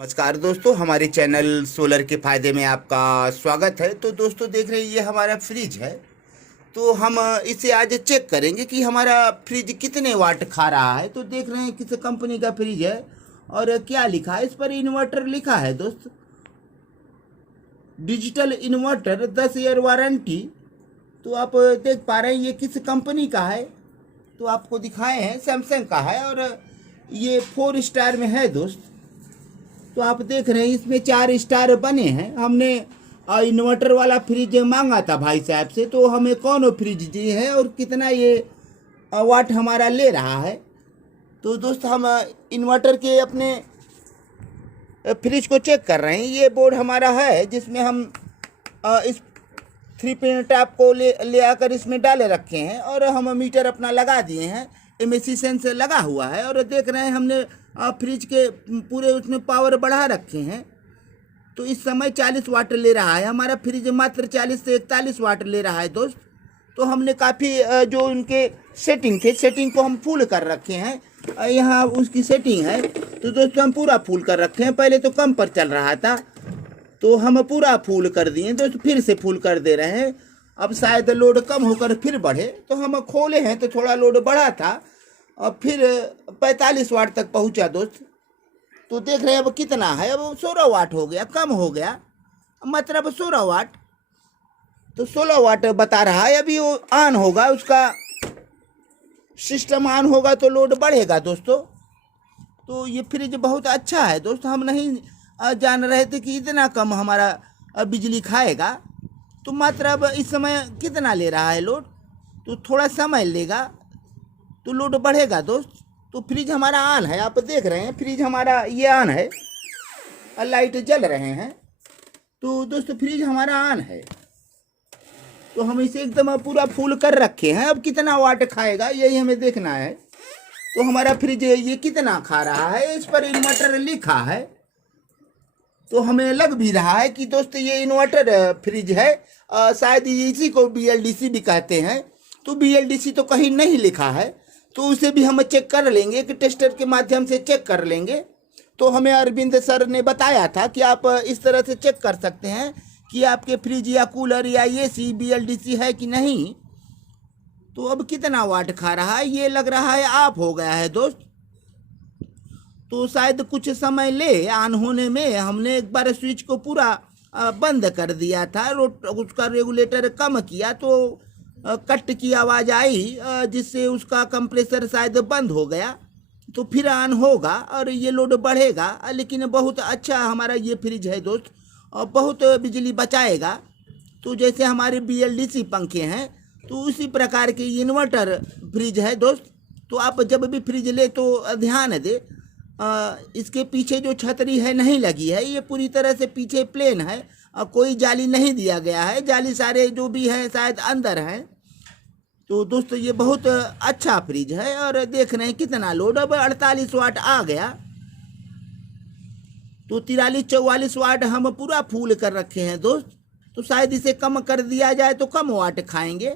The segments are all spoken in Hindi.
नमस्कार दोस्तों, हमारे चैनल सोलर के फायदे में आपका स्वागत है। तो दोस्तों देख रहे हैं ये हमारा फ्रिज है। तो हम इसे आज चेक करेंगे कि हमारा फ्रिज कितने वाट खा रहा है। तो देख रहे हैं किस कंपनी का फ्रिज है और क्या लिखा है, इस पर इन्वर्टर लिखा है दोस्त, डिजिटल इन्वर्टर 10 ईयर वारंटी। तो आप देख पा रहे हैं ये किस कंपनी का है। तो आपको दिखाए हैं सैमसंग का है और ये 4 स्टार में है दोस्त। तो आप देख रहे हैं इसमें 4 स्टार बने हैं। हमने इन्वर्टर वाला फ्रिज मांगा था भाई साहब से, तो हमें कौन फ्रिज दिए है और कितना ये वाट हमारा ले रहा है। तो दोस्त हम इन्वर्टर के अपने फ्रिज को चेक कर रहे हैं। ये बोर्ड हमारा है जिसमें हम इस 3 पिन टैप को ले आकर इसमें डाले रखे हैं और हम मीटर अपना लगा दिए हैं। एमएसी सेंस लगा हुआ है और देख रहे हैं हमने फ्रिज के पूरे उसमें पावर बढ़ा रखे हैं। तो इस समय 40 वाट ले रहा है हमारा फ्रिज, मात्र 40 से 41 वाट ले रहा है दोस्त। तो हमने काफ़ी जो उनके सेटिंग थे, सेटिंग को हम फुल कर रखे हैं। यहाँ उसकी सेटिंग है तो दोस्तों हम पूरा फुल कर रखे हैं। पहले तो कम पर चल रहा था तो हम पूरा फुल कर दिए दोस्त, फिर से फुल कर दे रहे हैं। अब शायद लोड कम होकर फिर बढ़े, तो हम खोले हैं तो थोड़ा लोड बढ़ा था और फिर 45 वाट तक पहुंचा दोस्त। तो देख रहे हैं अब कितना है, अब 16 वाट हो गया, कम हो गया, मतलब 16 वाट। तो 16 वाट बता रहा है। अभी वो ऑन होगा, उसका सिस्टम ऑन होगा तो लोड बढ़ेगा दोस्तों। तो ये फ्रिज बहुत अच्छा है दोस्त। हम नहीं जान रहे थे कि इतना कम हमारा बिजली खाएगा। तो मात्र अब इस समय कितना ले रहा है लोड, तो थोड़ा समय लेगा तो लोड बढ़ेगा दोस्त। तो फ्रिज हमारा ऑन है, आप देख रहे हैं फ्रिज हमारा ये ऑन है और लाइट जल रहे हैं। तो दोस्तों फ्रिज हमारा ऑन है, तो हम इसे एकदम पूरा फुल कर रखे हैं। अब कितना वाट खाएगा यही हमें देखना है। तो हमारा फ्रिज ये कितना खा रहा है, इस पर इन्वर्टर लिखा है। तो हमें लग भी रहा है कि दोस्त ये इन्वर्टर फ्रिज है। शायद इसी को बीएलडीसी भी कहते हैं। तो बीएलडीसी तो कहीं नहीं लिखा है, तो उसे भी हम चेक कर लेंगे, कि टेस्टर के माध्यम से चेक कर लेंगे। तो हमें अरविंद सर ने बताया था कि आप इस तरह से चेक कर सकते हैं कि आपके फ्रिज या कूलर या एसी बीएलडीसी है कि नहीं। तो अब कितना वाट खा रहा है, ये लग रहा है ऑफ हो गया है दोस्त। तो शायद कुछ समय ले ऑन होने में। हमने एक बार स्विच को पूरा बंद कर दिया था, उसका रेगुलेटर कम किया तो कट की आवाज़ आई, जिससे उसका कंप्रेसर शायद बंद हो गया। तो फिर ऑन होगा और ये लोड बढ़ेगा। लेकिन बहुत अच्छा हमारा ये फ्रिज है दोस्त और बहुत बिजली बचाएगा। तो जैसे हमारे बीएलडीसी पंखे हैं तो उसी प्रकार के इन्वर्टर फ्रिज है दोस्त। तो आप जब भी फ्रिज ले तो ध्यान दे, इसके पीछे जो छतरी है नहीं लगी है, ये पूरी तरह से पीछे प्लेन है और कोई जाली नहीं दिया गया है। जाली सारे जो भी हैं शायद अंदर हैं। तो दोस्तों ये बहुत अच्छा फ्रिज है और देख रहे हैं कितना लोड, अब 48 वाट आ गया। तो 43-44 वाट हम पूरा फुल कर रखे हैं दोस्त। तो शायद इसे कम कर दिया जाए तो कम वाट खाएंगे,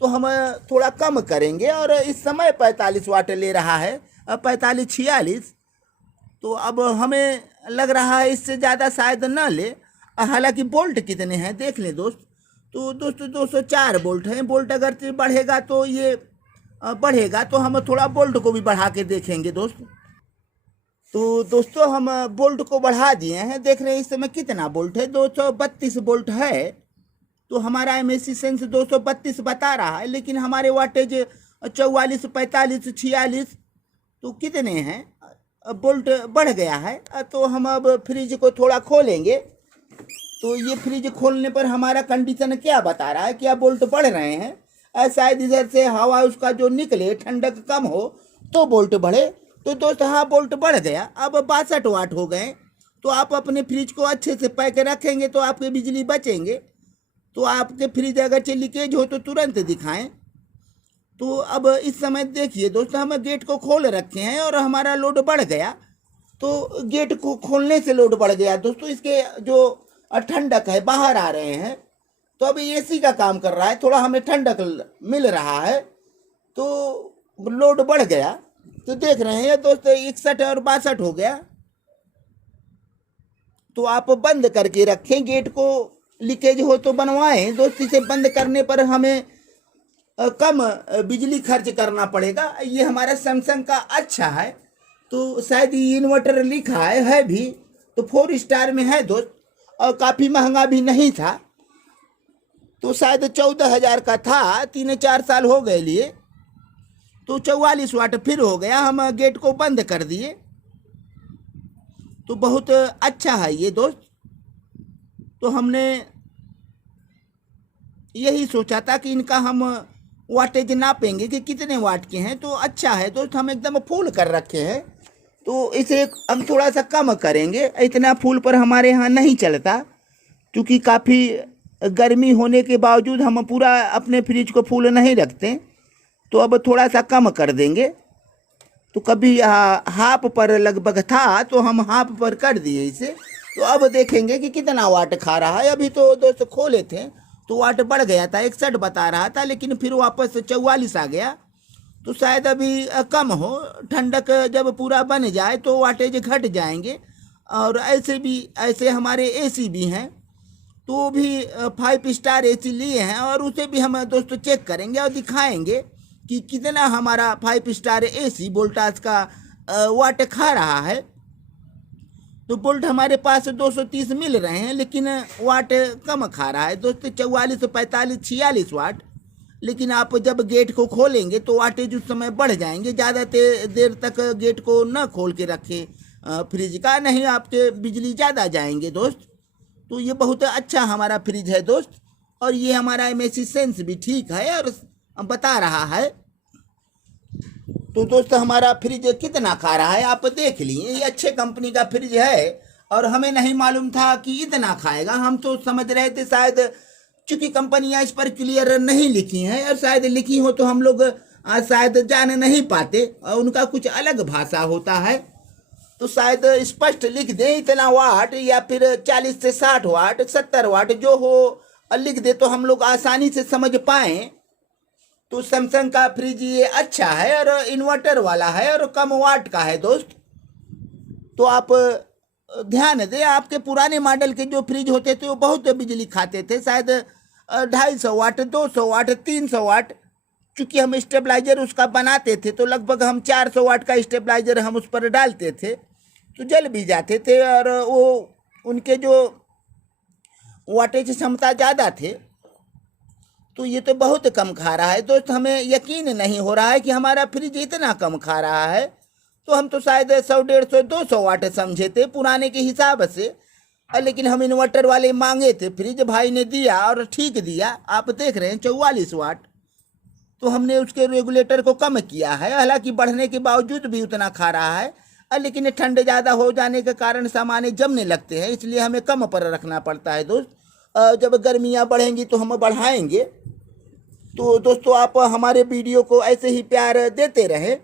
तो हम थोड़ा कम करेंगे। और इस समय 45 वाट ले रहा है, 45-46। तो अब हमें लग रहा है इससे ज़्यादा शायद ना ले। हालांकि बोल्ट कितने हैं देख लें दोस्त। तो दोस्तों 204 बोल्ट हैं। बोल्ट अगर से बढ़ेगा तो ये बढ़ेगा, तो हम थोड़ा बोल्ट को भी बढ़ा के देखेंगे दोस्त। तो दोस्तों हम बोल्ट को बढ़ा दिए हैं, देख रहे हैं इस समय कितना बोल्ट है, 232 बोल्ट है। तो हमारा एमएसी सेंस 232 बता रहा है, लेकिन हमारे वाटेज 44, 45, 46 तो कितने हैं, बोल्ट बढ़ गया है। तो हम अब फ्रिज को थोड़ा खोलेंगे। तो ये फ्रिज खोलने पर हमारा कंडीशन क्या बता रहा है, क्या बोल्ट बढ़ रहे हैं। शायद इधर से हवा उसका जो निकले, ठंडक कम हो तो बोल्ट बढ़े। तो दोस्त हाँ, बोल्ट बढ़ गया, अब 62 वाट हो गए। तो आप अपने फ्रिज को अच्छे से पैक रखेंगे तो आपकी बिजली बचेंगे। तो आपके फ्रिज अगर लीकेज हो तो तुरंत दिखाएं। तो अब इस समय देखिए दोस्तों, हम गेट को खोल रखे हैं और हमारा लोड बढ़ गया। तो गेट को खोलने से लोड बढ़ गया दोस्तों। इसके जो ठंडक है बाहर आ रहे हैं, तो अभी एसी का काम कर रहा है, थोड़ा हमें ठंडक मिल रहा है तो लोड बढ़ गया। तो देख रहे हैं दोस्तों 61 और 62 हो गया। तो आप बंद करके रखें गेट को, लीकेज हो तो बनवाएं दोस्त। इसे बंद करने पर हमें कम बिजली खर्च करना पड़ेगा। ये हमारा सैमसंग का अच्छा है। तो शायद ये इन्वर्टर लिखा है भी तो 4 स्टार में है दोस्त, और काफ़ी महंगा भी नहीं था। तो शायद 14,000 का था, 3-4 साल हो गए लिए। तो 44 वाट फिर हो गया। हम गेट को बंद कर दिए। तो बहुत अच्छा है ये दोस्त। तो हमने यही सोचा था कि इनका हम वाटेज नापेंगे कि कितने वाट के हैं। तो अच्छा है दोस्त, हम एकदम फुल कर रखे हैं। तो इसे हम थोड़ा सा कम करेंगे। इतना फुल पर हमारे यहाँ नहीं चलता, क्योंकि काफ़ी गर्मी होने के बावजूद हम पूरा अपने फ्रिज को फुल नहीं रखते। तो अब थोड़ा सा कम कर देंगे। तो कभी हाफ पर लगभग था, तो हम हाफ पर कर दिए इसे। तो अब देखेंगे कि कितना वाट खा रहा है। अभी तो दोस्त खोले थे तो वाट बढ़ गया था, 61 बता रहा था, लेकिन फिर वापस 44 आ गया। तो शायद अभी कम हो। ठंडक जब पूरा बन जाए तो वाटेज घट जाएंगे। और ऐसे हमारे एसी भी हैं, तो भी 5 स्टार एसी लिए हैं, और उसे भी हम दोस्तों चेक करेंगे और दिखाएंगे कि कितना हमारा 5 स्टार एसी वोल्टाज का वाट खा रहा है। तो वोल्ट हमारे पास 230 मिल रहे हैं, लेकिन वाट कम खा रहा है दोस्तों, 44, 45, 46 वाट। लेकिन आप जब गेट को खोलेंगे तो वाटेज उस समय बढ़ जाएंगे। ज़्यादा देर तक गेट को न खोल के रखें फ्रिज का, नहीं आपके बिजली ज़्यादा जाएंगे दोस्त। तो ये बहुत अच्छा हमारा फ्रिज है दोस्त। और ये हमारा एमएसी सेंस भी ठीक है और बता रहा है। तो दोस्त हमारा फ्रिज कितना खा रहा है आप देख लिए। ये अच्छे कंपनी का फ्रिज है, और हमें नहीं मालूम था कि इतना खाएगा। हम तो समझ रहे थे शायद, चूंकि कंपनियां इस पर क्लियर नहीं लिखी हैं, और शायद लिखी हो तो हम लोग शायद जान नहीं पाते, और उनका कुछ अलग भाषा होता है। तो शायद स्पष्ट लिख दे इतना वाट, या फिर 40 से 60 वाट, 70 वाट जो हो लिख दे, तो हम लोग आसानी से समझ पाएँ। तो सैमसंग का फ्रिज ये अच्छा है, और इन्वर्टर वाला है, और कम वाट का है दोस्त। तो आप ध्यान दें, आपके पुराने मॉडल के जो फ्रिज होते थे वो बहुत बिजली खाते थे, शायद 250 वाट, 200 वाट, 300 वाट। चूँकि हम स्टेबलाइजर उसका बनाते थे, तो लगभग हम 400 वाट का स्टेबलाइजर हम उस पर डालते थे, तो जल भी जाते थे, और वो उनके जो वाटेज क्षमता ज़्यादा थे। तो ये तो बहुत कम खा रहा है दोस्त। हमें यकीन नहीं हो रहा है कि हमारा फ्रिज इतना कम खा रहा है। तो हम तो शायद 100, 150, 200 वाट समझे थे पुराने के हिसाब से। लेकिन हम इन्वर्टर वाले मांगे थे, फ्रिज भाई ने दिया और ठीक दिया। आप देख रहे हैं 44 वाट। तो हमने उसके रेगुलेटर को कम किया है, हालांकि बढ़ने के बावजूद भी उतना खा रहा है। लेकिन ठंड ज़्यादा हो जाने के कारण सामाने जमने लगते हैं, इसलिए हमें कम पर रखना पड़ता है दोस्त। जब गर्मियाँ बढ़ेंगी तो हम बढ़ाएंगे। तो दोस्तों आप हमारे वीडियो को ऐसे ही प्यार देते रहें।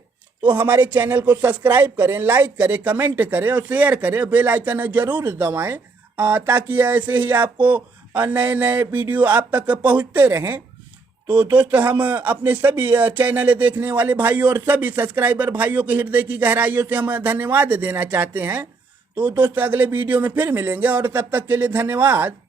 तो हमारे चैनल को सब्सक्राइब करें, लाइक करें, कमेंट करें और शेयर करें, बेल आइकन ज़रूर दबाएं, ताकि ऐसे ही आपको नए नए वीडियो आप तक पहुंचते रहें। तो दोस्त हम अपने सभी चैनल देखने वाले भाइयों और सभी सब्सक्राइबर भाइयों के हृदय की गहराइयों से हम धन्यवाद देना चाहते हैं। तो दोस्त अगले वीडियो में फिर मिलेंगे, और तब तक के लिए धन्यवाद।